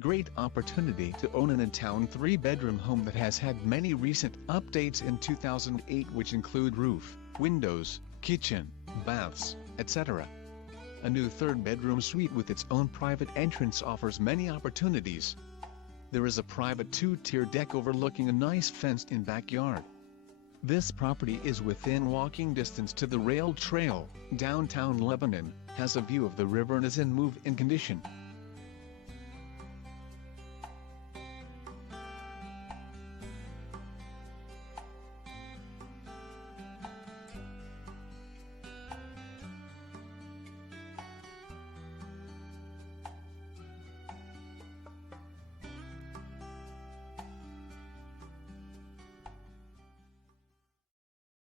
Great opportunity to own an in-town 3-bedroom home that has had many recent updates in 2008, which include roof, windows, kitchen, baths, etc. A new 3rd-bedroom suite with its own private entrance offers many opportunities. There is a private 2-tier deck overlooking a nice fenced-in backyard. This property is within walking distance to the rail trail, downtown Lebanon, has a view of the river and is in move-in condition.